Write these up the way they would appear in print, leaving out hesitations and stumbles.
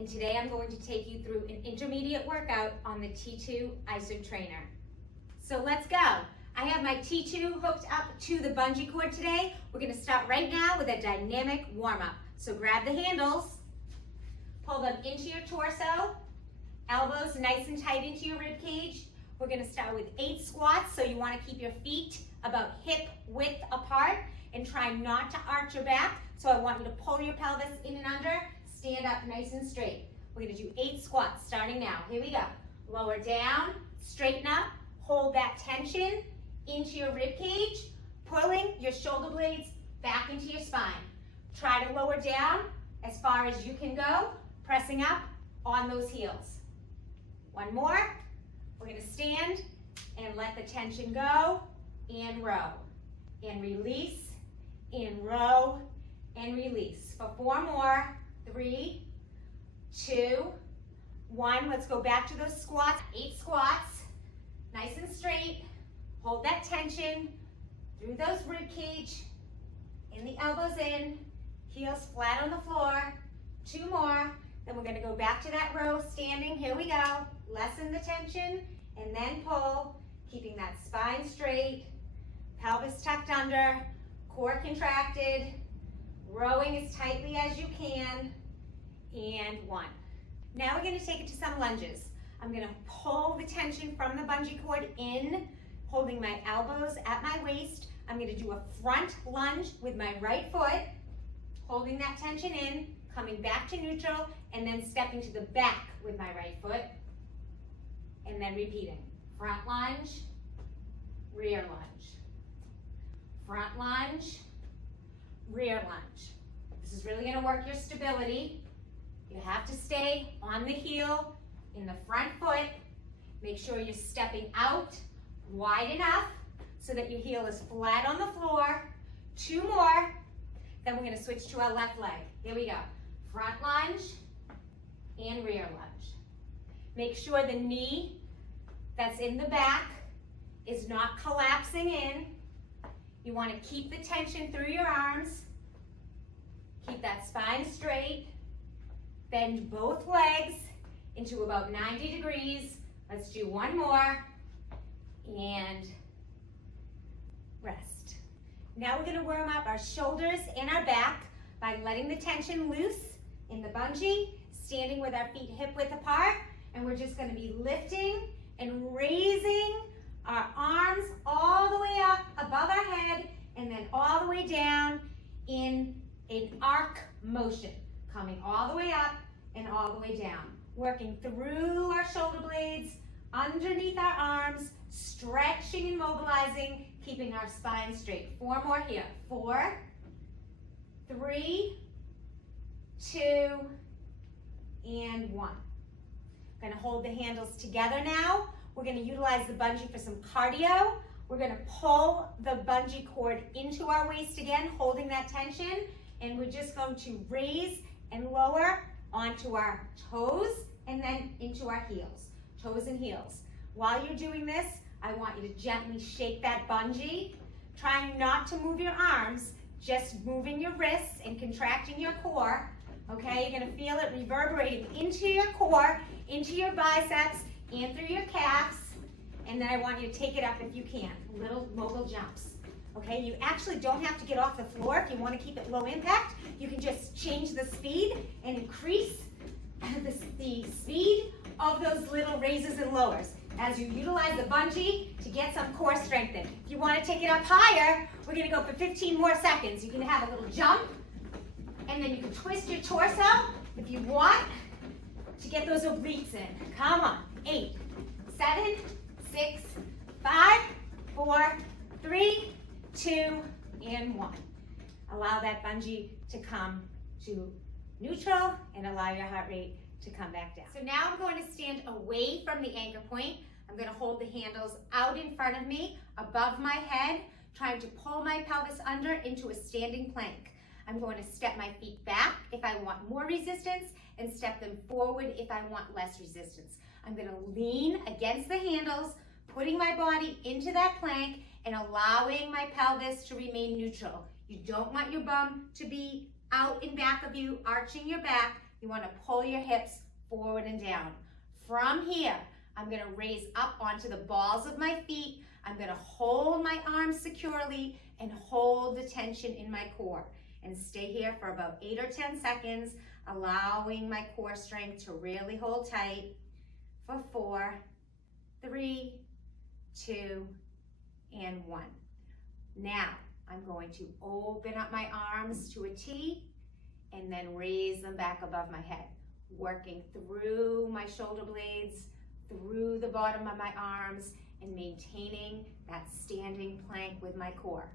and today I'm going to take you through an intermediate workout on the T2 Iso trainer. So let's go. I have my T2 hooked up to the bungee cord today. We're going to start right now with a dynamic warm-up. So grab the handles, pull them into your torso, elbows nice and tight into your rib cage. We're going to start with 8 squats, so you want to keep your feet about hip width apart and try not to arch your back. So I want you to pull your pelvis in and under, stand up nice and straight. We're going to do 8 squats starting now. Here we go. Lower down, straighten up, hold that tension into your rib cage, pulling your shoulder blades back into your spine. Try to lower down as far as you can go, pressing up on those heels. One more. We're going to stand and let the tension go and row and release and row and release. For 4 more. 3, 2, 1. Let's go back to those squats. 8 squats. Nice and straight. Hold that tension through those rib cage. In the elbows in. Heels flat on the floor. 2 more. Then we're going to go back to that row standing. Here we go. Lessen the tension and then pull, keeping that spine straight, pelvis tucked under, core contracted, rowing as tightly as you can, and 1. Now we're going to take it to some lunges. I'm going to pull the tension from the bungee cord in, holding my elbows at my waist. I'm going to do a front lunge with my right foot, holding that tension in, coming back to neutral, and then stepping to the back with my right foot, and then repeating. Front lunge, rear lunge. Front lunge, rear lunge. This is really going to work your stability. You have to stay on the heel in the front foot. Make sure you're stepping out wide enough so that your heel is flat on the floor. 2 more. Then we're going to switch to our left leg. Here we go. Front lunge and rear lunge. Make sure the knee that's in the back is not collapsing in. You want to keep the tension through your arms. Keep that spine straight. Bend both legs into about 90 degrees. Let's do 1 more. And rest. Now we're going to warm up our shoulders and our back by letting the tension loose in the bungee, standing with our feet hip width apart, and we're just going to be lifting and raising our arms all the way up above our head and then all the way down in an arc motion, coming all the way up and all the way down, working through our shoulder blades, underneath our arms, stretching and mobilizing, keeping our spine straight. 4 more here. 4, 3, 2, and 1. We're going to hold the handles together now. We're going to utilize the bungee for some cardio. We're going to pull the bungee cord into our waist again, holding that tension, and we're just going to raise and lower onto our toes and then into our heels. Toes and heels. While you're doing this, I want you to gently shake that bungee, trying not to move your arms, just moving your wrists and contracting your core. Okay, you're going to feel it reverberating into your core, into your biceps, and through your calves. And then I want you to take it up if you can, little mogul jumps. Okay, you actually don't have to get off the floor if you want to keep it low impact. You can just change the speed and increase the speed of those little raises and lowers as you utilize the bungee to get some core strengthened. If you want to take it up higher, we're going to go for 15 more seconds. You can have a little jump, and then you can twist your torso if you want to get those obliques in. Come on. 8, 7, 6, 5, 4, 3, 2, and 1. Allow that bungee to come to neutral and allow your heart rate to come back down. So now I'm going to stand away from the anchor point. I'm going to hold the handles out in front of me, above my head, trying to pull my pelvis under into a standing plank. I'm going to step my feet back if I want more resistance and step them forward if I want less resistance. I'm going to lean against the handles, putting my body into that plank and allowing my pelvis to remain neutral. You don't want your bum to be out in back of you, arching your back. you want to pull your hips forward and down. From here, I'm going to raise up onto the balls of my feet. I'm going to hold my arms securely and hold the tension in my core. And stay here for about 8 or 10 seconds, allowing my core strength to really hold tight for 4, 3, 2, and 1. Now, I'm going to open up my arms to a T and then raise them back above my head, working through my shoulder blades, through the bottom of my arms, and maintaining that standing plank with my core.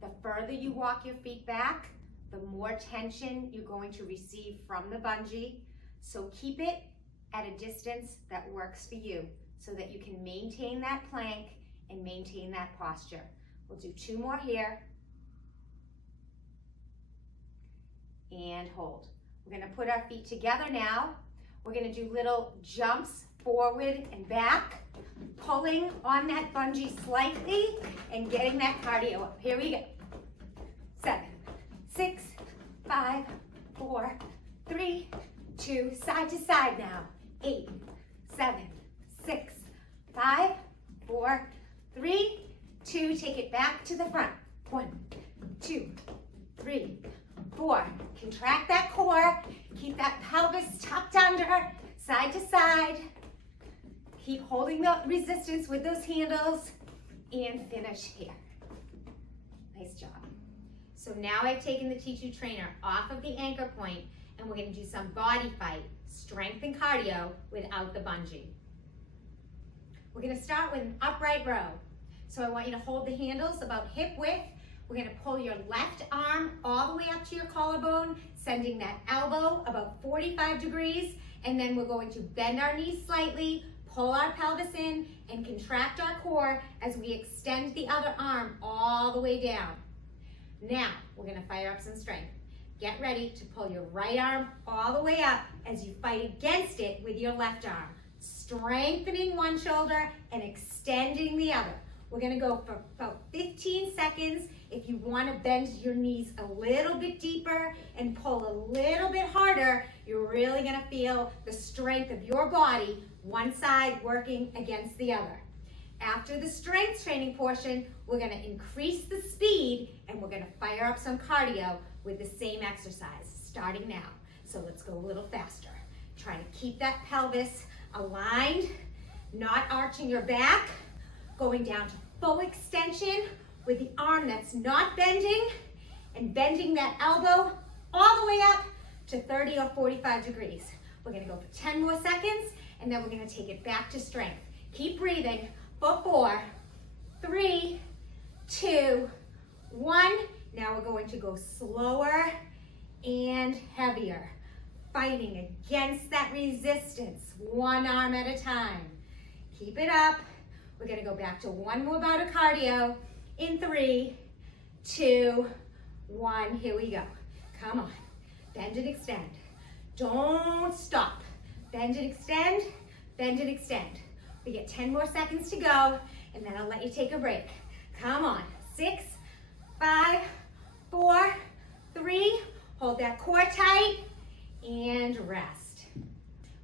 The further you walk your feet back, the more tension you're going to receive from the bungee. So keep it at a distance that works for you so that you can maintain that plank and maintain that posture. We'll do 2 more here. And hold. We're going to put our feet together now. We're going to do little jumps forward and back, pulling on that bungee slightly and getting that cardio up. Here we go. 7, 6, 5, 4, 3, 2, side to side now. 8, 7, 6, 5, 4, 3, 2, take it back to the front. 1, 2, 3, 4. Contract that core. Keep that pelvis tucked under, side to side. Keep holding the resistance with those handles and finish here. Nice job. So now I've taken the T2 trainer off of the anchor point and we're going to do some body fight, strength and cardio without the bungee. We're going to start with an upright row. So I want you to hold the handles about hip width. We're going to pull your left arm all the way up to your collarbone, sending that elbow about 45 degrees, and then we're going to bend our knees slightly, pull our pelvis in, and contract our core as we extend the other arm all the way down. Now, we're going to fire up some strength. Get ready to pull your right arm all the way up as you fight against it with your left arm, strengthening one shoulder and extending the other. We're going to go for about 15 seconds. If you want to bend your knees a little bit deeper and pull a little bit harder, you're really going to feel the strength of your body, one side working against the other. After the strength training portion, we're going to increase the speed and we're going to fire up some cardio with the same exercise, starting now. So let's go a little faster. Try to keep that pelvis aligned, not arching your back, going down to full extension with the arm that's not bending, and bending that elbow all the way up to 30 or 45 degrees. We're going to go for 10 more seconds, and then we're going to take it back to strength. Keep breathing for 4, 3, 2, 1. Now we're going to go slower and heavier, fighting against that resistance, one arm at a time. Keep it up. We're going to go back to one more bout of cardio in 3, 2, 1. Here we go. Come on. Bend and extend. Don't stop. Bend and extend. Bend and extend. We get 10 more seconds to go, and then I'll let you take a break. Come on. 6, 5, 4, 3. Hold that core tight and rest.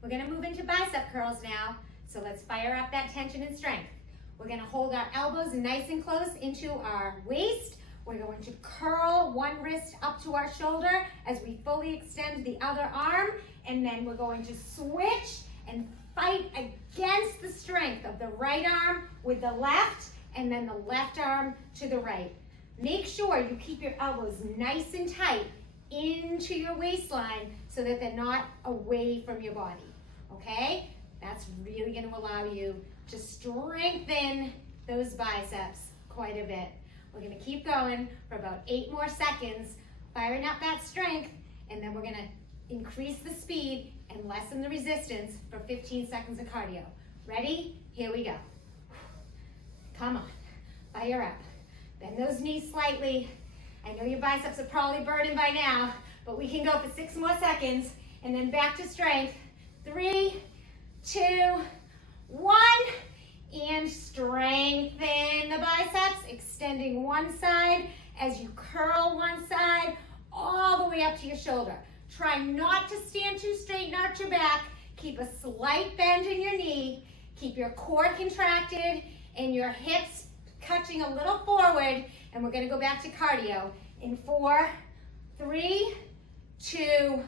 We're going to move into bicep curls now, so let's fire up that tension and strength. We're going to hold our elbows nice and close into our waist. We're going to curl one wrist up to our shoulder as we fully extend the other arm, and then we're going to switch and fight against the strength of the right arm with the left, and then the left arm to the right. Make sure you keep your elbows nice and tight into your waistline so that they're not away from your body, okay? That's really going to allow you to strengthen those biceps quite a bit. We're going to keep going for about 8 more seconds, firing up that strength, and then we're going to increase the speed and lessen the resistance for 15 seconds of cardio. Ready? Here we go. Come on, fire up. Bend those knees slightly. I know your biceps are probably burning by now, but we can go for 6 more seconds, and then back to strength. 3, 2, 1, and strengthen the biceps, extending one side as you curl one side all the way up to your shoulder. Try not to stand too straight and arch your back. Keep a slight bend in your knee. Keep your core contracted and your hips touching a little forward. And we're gonna go back to cardio in 4, 3, 2,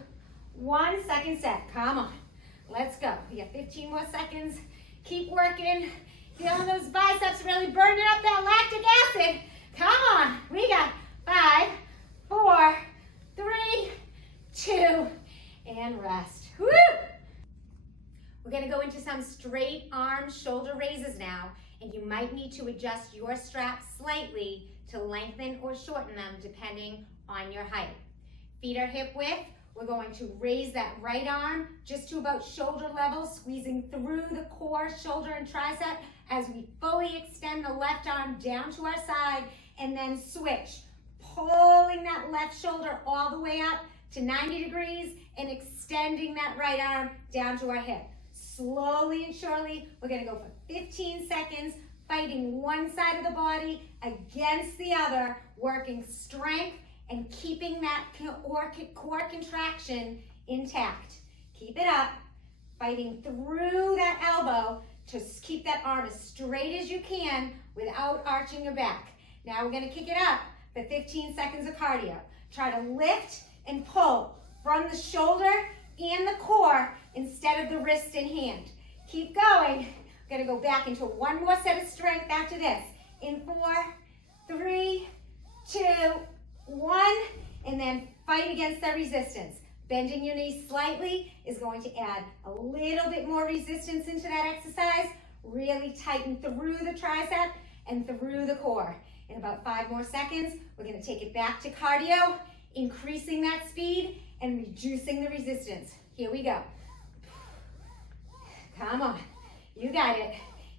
1. Second set, come on. Let's go. We got 15 more seconds. Keep working. Feeling those biceps really burning up that lactic acid. Come on. We got 5, 4, 3, 2, and rest. Woo! We're gonna go into some straight arm shoulder raises now, and you might need to adjust your straps slightly to lengthen or shorten them depending on your height. Feet are hip width. We're going to raise that right arm just to about shoulder level, squeezing through the core, shoulder, and tricep as we fully extend the left arm down to our side, and then switch, pulling that left shoulder all the way up to 90 degrees and extending that right arm down to our hip. Slowly and surely, we're gonna go for 15 seconds, fighting one side of the body against the other, working strength and keeping that core contraction intact. Keep it up, fighting through that elbow to keep that arm as straight as you can without arching your back. Now we're gonna kick it up for 15 seconds of cardio. Try to lift and pull from the shoulder and the core instead of the wrist and hand. Keep going. We're gonna go back into one more set of strength after this. In 4, 3, 2, 1, and then fight against that resistance. Bending your knees slightly is going to add a little bit more resistance into that exercise. Really tighten through the tricep and through the core. In about 5 more seconds, we're gonna take it back to cardio, increasing that speed and reducing the resistance. Here we go. Come on, you got it.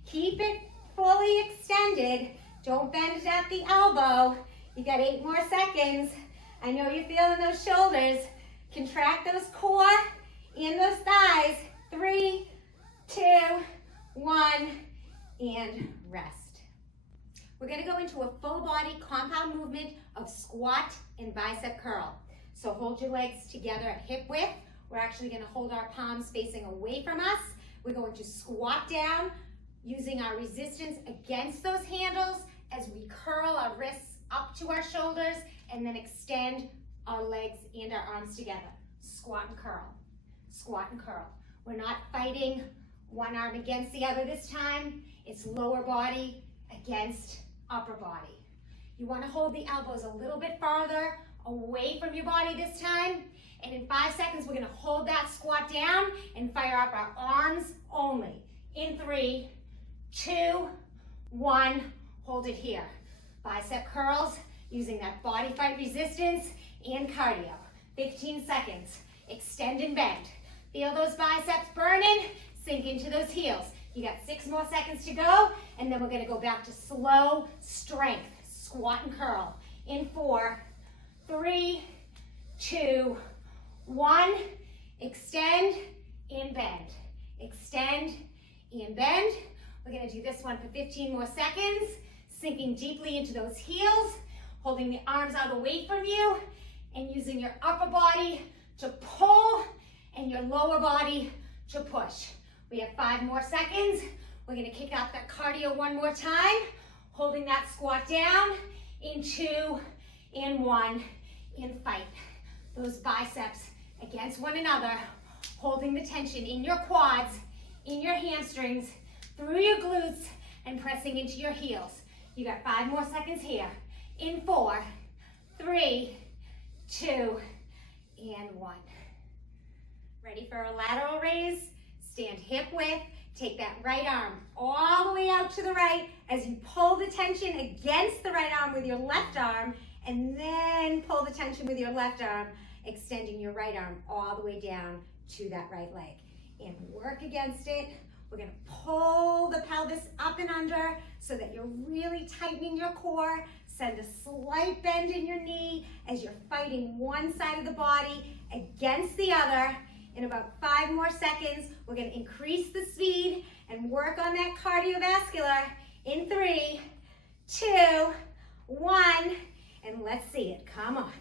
Keep it fully extended. Don't bend it at the elbow. You got 8 more seconds. I know you're feeling those shoulders. Contract those core and those thighs. 3, 2, 1, and rest. We're gonna go into a full body compound movement of squat and bicep curl. So hold your legs together at hip width. We're actually gonna hold our palms facing away from us. We're going to squat down using our resistance against those handles as we curl our wrists up to our shoulders and then extend our legs and our arms together. Squat and curl, squat and curl. We're not fighting one arm against the other this time. It's lower body against upper body. You want to hold the elbows a little bit farther away from your body this time. And in 5 seconds, we're gonna hold that squat down and fire up our arms only. In 3, 2, 1, hold it here. Bicep curls, using that body fight resistance and cardio. 15 seconds, extend and bend. Feel those biceps burning, sink into those heels. You got 6 more seconds to go, and then we're gonna go back to slow strength, squat and curl. In 4, 3, 2, 1, extend and bend. Extend and bend. We're gonna do this one for 15 more seconds, sinking deeply into those heels, holding the arms out away from you, and using your upper body to pull and your lower body to push. We have 5 more seconds. We're gonna kick out that cardio one more time, holding that squat down in 2 and 1, and fight those biceps against one another, holding the tension in your quads, in your hamstrings, through your glutes, and pressing into your heels. You got 5 more seconds here. In 4, 3, 2, and 1. Ready for a lateral raise? Stand hip width. Take that right arm all the way out to the right as you pull the tension against the right arm with your left arm, and then pull the tension with your left arm, extending your right arm all the way down to that right leg. And work against it. We're gonna pull the pelvis up and under so that you're really tightening your core. Send a slight bend in your knee as you're fighting one side of the body against the other. In about 5 more seconds, we're gonna increase the speed and work on that cardiovascular. In 3, 2, 1, and let's see it. Come on.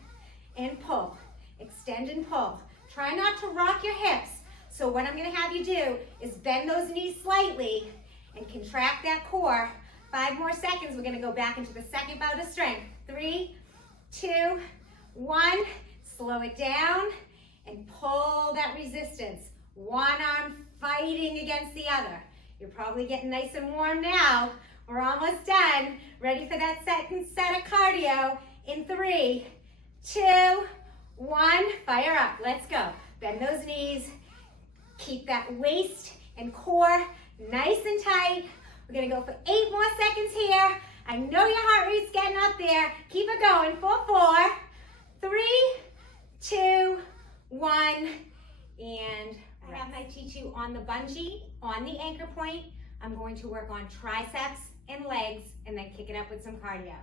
And pull. Extend and pull. Try not to rock your hips. So what I'm gonna have you do is bend those knees slightly and contract that core. 5 more seconds, we're gonna go back into the second bout of strength. 3, 2, 1, slow it down and pull that resistance. One arm fighting against the other. You're probably getting nice and warm now. We're almost done. Ready for that second set of cardio in 3, 2, 1, fire up. Let's go. Bend those knees. Keep that waist and core nice and tight. We're gonna go for 8 more seconds here. I know your heart rate's getting up there. Keep it going for 4, 3, 2, 1, and I have my T2 on the bungee, on the anchor point. I'm going to work on triceps and legs and then kick it up with some cardio.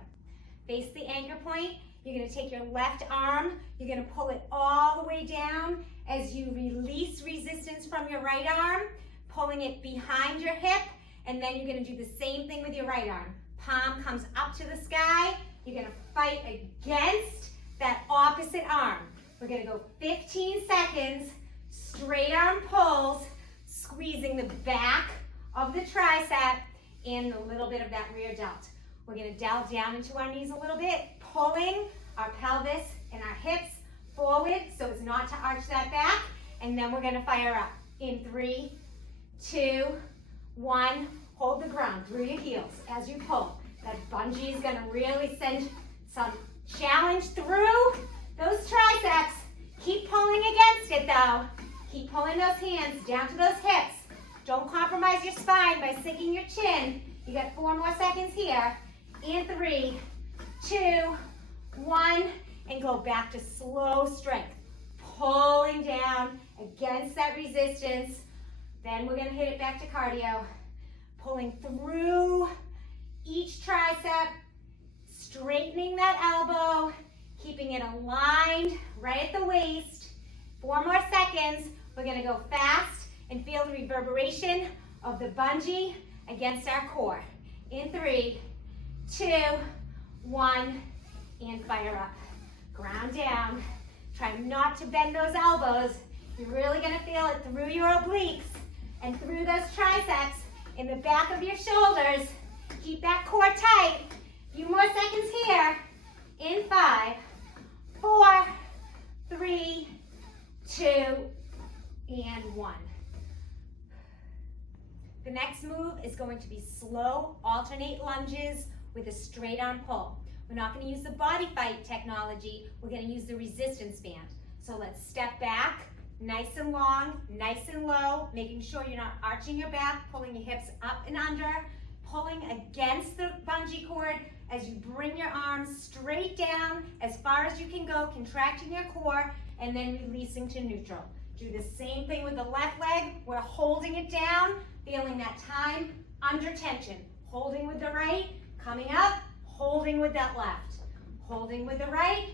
Face the anchor point. You're gonna take your left arm, you're gonna pull it all the way down as you release resistance from your right arm, pulling it behind your hip, and then you're gonna do the same thing with your right arm. Palm comes up to the sky. You're gonna fight against that opposite arm. We're gonna go 15 seconds, straight arm pulls, squeezing the back of the tricep and a little bit of that rear delt. We're gonna delve down into our knees a little bit, pulling our pelvis and our hips forward so as not to arch that back, and then we're gonna fire up in 3, 2, 1. Hold the ground through your heels as you pull. That bungee is gonna really send some challenge through those triceps. Keep pulling against it though. Keep pulling those hands down to those hips. Don't compromise your spine by sinking your chin. You got 4 more seconds here. In 3, 2, 1, and go back to slow strength. Pulling down against that resistance. Then we're gonna hit it back to cardio. Pulling through each tricep, straightening that elbow, keeping it aligned right at the waist. 4 more seconds. We're gonna go fast and feel the reverberation of the bungee against our core. In 3, 2, 1, and fire up. Ground down. Try not to bend those elbows. You're really gonna feel it through your obliques and through those triceps in the back of your shoulders. Keep that core tight. A few more seconds here. In 5, 4, 3, 2, and 1. The next move is going to be slow alternate lunges with a straight arm pull. We're not going to use the BODYFIGHT technology. We're going to use the resistance band. So let's step back, nice and long, nice and low, making sure you're not arching your back, pulling your hips up and under, pulling against the bungee cord as you bring your arms straight down as far as you can go, contracting your core, and then releasing to neutral. Do the same thing with the left leg. We're holding it down, feeling that time under tension. Holding with the right, coming up, holding with that left. Holding with the right,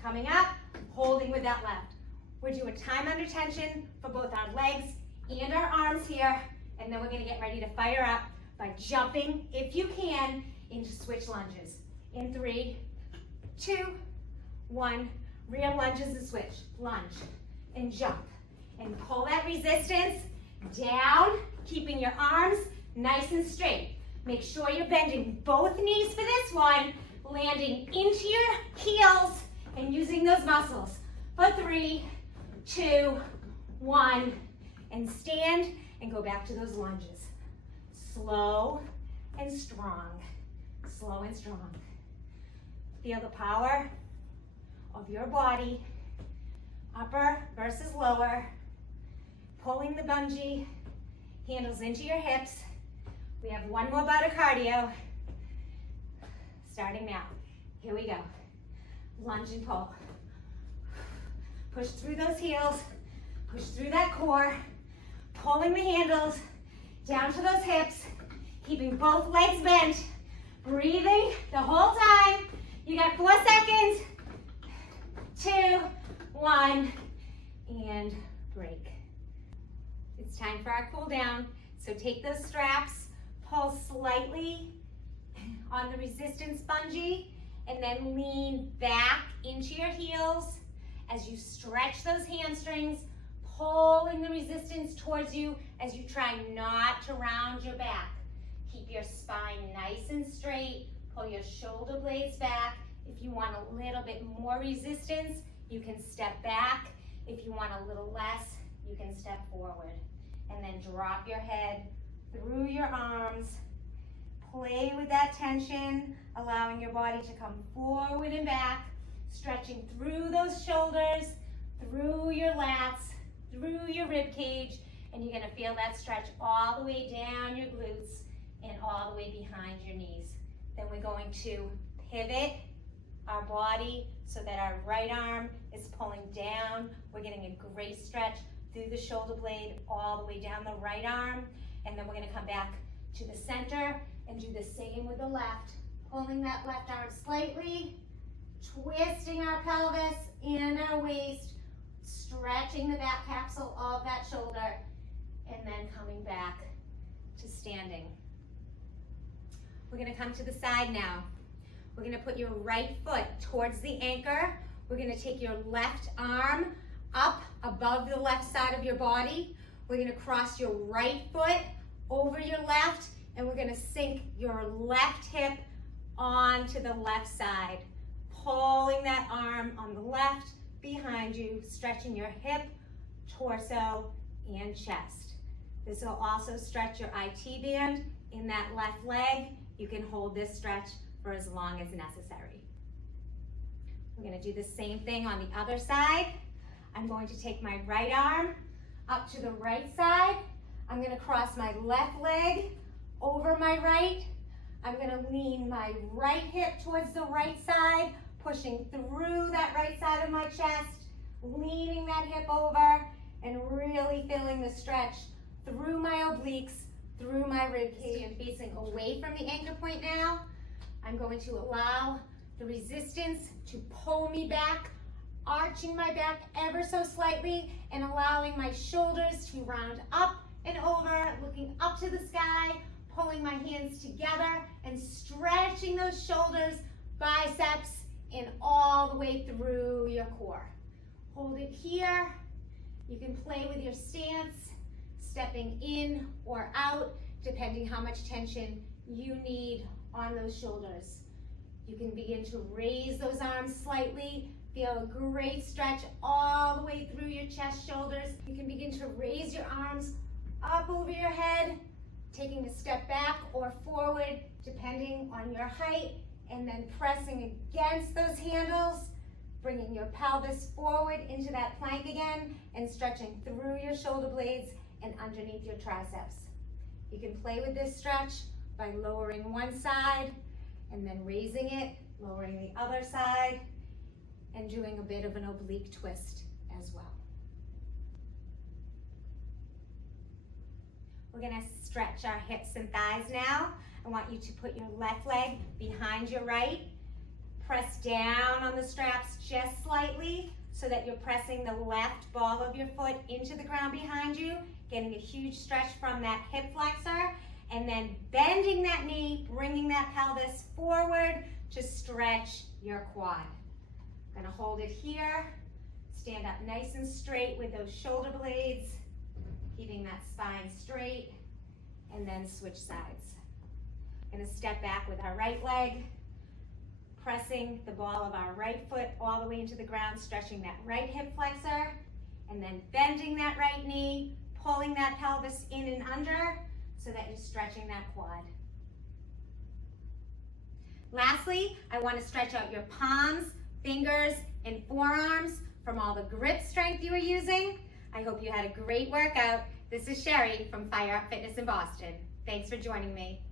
coming up, holding with that left. We're doing time under tension for both our legs and our arms here, and then we're gonna get ready to fire up by jumping, if you can, into switch lunges. In 3, 2, 1, rear lunges and switch. Lunge and jump. And pull that resistance down, keeping your arms nice and straight. Make sure you're bending both knees for this one, landing into your heels and using those muscles. For 3, 2, 1, and stand and go back to those lunges. Slow and strong. Slow and strong. Feel the power of your body, upper versus lower. Pulling the bungee, handles into your hips. We have 1 more bout of cardio. Starting now. Here we go. Lunge and pull. Push through those heels. Push through that core. Pulling the handles down to those hips. Keeping both legs bent. Breathing the whole time. You got 4 seconds. 2, 1, and break. It's time for our cool down. So take those straps, pull slightly on the resistance bungee, and then lean back into your heels as you stretch those hamstrings, pulling the resistance towards you as you try not to round your back. Keep your spine nice and straight. Pull your shoulder blades back. If you want a little bit more resistance, you can step back. If you want a little less, you can step forward. And then drop your head through your arms. Play with that tension, allowing your body to come forward and back, stretching through those shoulders, through your lats, through your rib cage, and you're gonna feel that stretch all the way down your glutes and all the way behind your knees. Then we're going to pivot our body so that our right arm is pulling down. We're getting a great stretch through the shoulder blade all the way down the right arm. And then we're gonna come back to the center and do the same with the left. Pulling that left arm slightly, twisting our pelvis and our waist, stretching the back capsule of that shoulder, and then coming back to standing. We're gonna come to the side now. We're gonna put your right foot towards the anchor. We're gonna take your left arm up above the left side of your body. We're gonna cross your right foot over your left, and we're gonna sink your left hip onto the left side, pulling that arm on the left behind you, stretching your hip, torso, and chest. This will also stretch your IT band in that left leg. You can hold this stretch for as long as necessary. We're gonna do the same thing on the other side. I'm going to take my right arm up to the right side. I'm gonna cross my left leg over my right. I'm gonna lean my right hip towards the right side, pushing through that right side of my chest, leaning that hip over, and really feeling the stretch through my obliques, through my rib cage. And facing away from the anchor point now. I'm going to allow the resistance to pull me back, arching my back ever so slightly, and allowing my shoulders to round up and over, looking up to the sky, pulling my hands together and stretching those shoulders, biceps, and all the way through your core. Hold it here. You can play with your stance, stepping in or out, depending how much tension you need on those shoulders. You can begin to raise those arms slightly. Feel a great stretch all the way through your chest, shoulders. You can begin to raise your arms up over your head, taking a step back or forward, depending on your height, and then pressing against those handles, bringing your pelvis forward into that plank again, and stretching through your shoulder blades and underneath your triceps. You can play with this stretch by lowering one side and then raising it, lowering the other side, and doing a bit of an oblique twist as well. We're gonna stretch our hips and thighs now. I want you to put your left leg behind your right. Press down on the straps just slightly so that you're pressing the left ball of your foot into the ground behind you, getting a huge stretch from that hip flexor, and then bending that knee, bringing that pelvis forward to stretch your quad. Gonna hold it here. Stand up nice and straight with those shoulder blades, keeping that spine straight, and then switch sides. Gonna step back with our right leg, pressing the ball of our right foot all the way into the ground, stretching that right hip flexor, and then bending that right knee, pulling that pelvis in and under so that you're stretching that quad. Lastly, I want to stretch out your palms, fingers, and forearms from all the grip strength you were using. I hope you had a great workout. This is Sheri from Fire Up Fitness in Boston. Thanks for joining me.